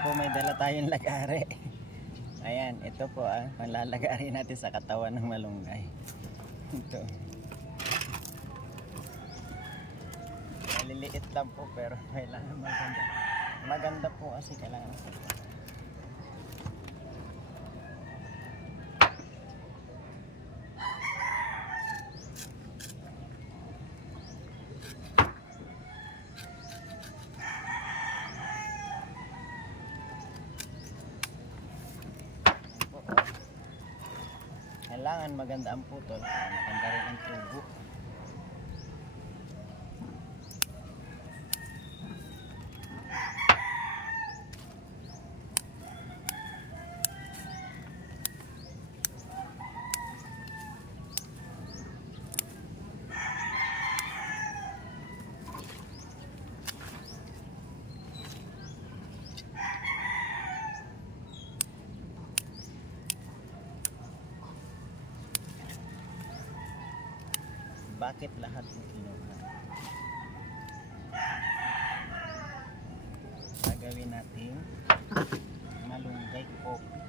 po may dala tayong lagari. Ayan, ito po panlalagari natin sa katawan ng malunggay. Ito. Maliliit lang po pero kailangan maganda. Maganda po kasi kailangan sa kailangan maganda ang putol, maganda rin ang tubo. Bakit lahat ng kinuha? Gagawin natin malunggay coffee.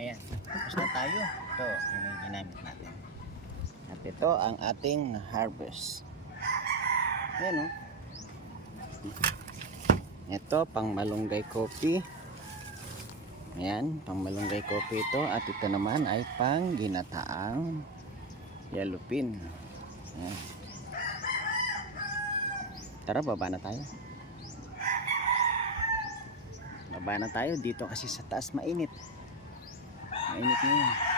Ayan, tapos na tayo. Ito, yun yung ginamit natin. At ito ang ating harvest. Ayan o. Ito, pang malunggay coffee. Ayan, pang malunggay coffee ito. At ito naman ay pang ginataang yellow pin. Ayan. Tara, baba na tayo. Baba na tayo dito kasi sa taas mainit. Mainit na yun.